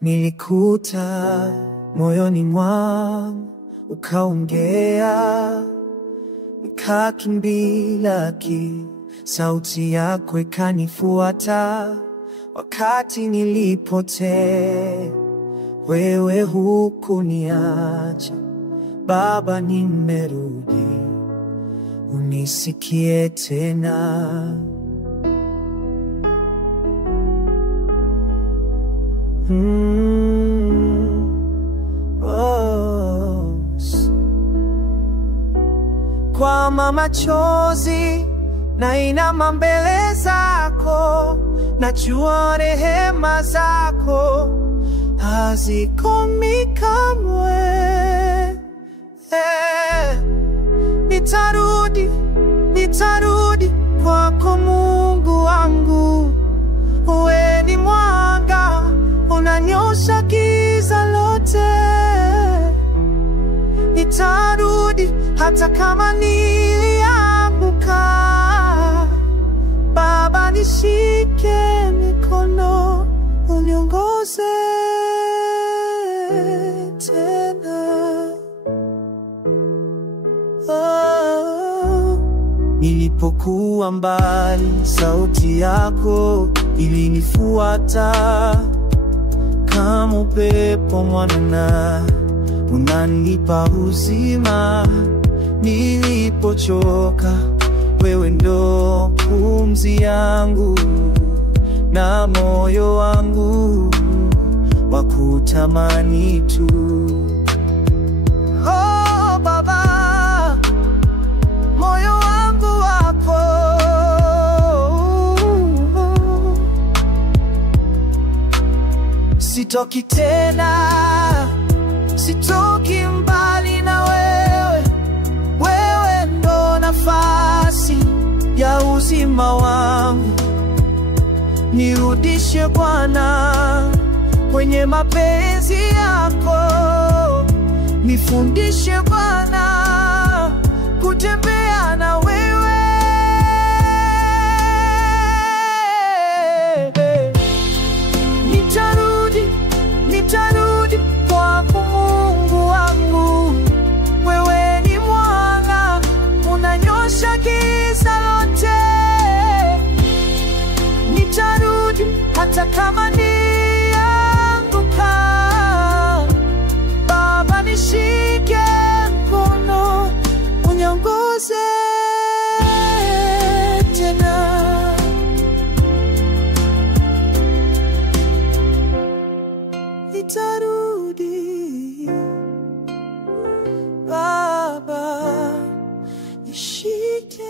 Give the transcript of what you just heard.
Nilikuta moyoni mwangu ukaongea, nikakimbia sauti yako ikanifuata. Wakati nilipotea, wewe hukuniacha. Baba, nimerudi, unisikie tena. Kwa machozi nainama mbele zako, najua rehema zako hazikomi kamwe. Nitarudi kwako Mungu wangu. Wewe ni mwanga unanyosha giza lote. Nitarudi hata kama nilianguka. Baba, nishike mikono, uniongoze tena. Nilipokuwa mbali, sauti yako ilinifuata. Kama upepo mwanana, unanipa uzima. Nilipochoka, wewe ndo pumzi yangu, na moyo wangu wakutamani tu. Oh Baba, moyo wangu wapo. Sitoki tena, sitoki mbali na wewe. Wewe ndo nafasi ya uzima wangu. Nirudishe Bwana kwenye mapenzi yako. Nifundishe Bwana kutembea na wewe. Nitarudi kwako Mungu wangu. Wewe ni mwanga unanyosha giza lote. Nitarudi hata kama nianguka. Baba, nishike mkono, uniongoze tena. Nitarudi, Baba, nishike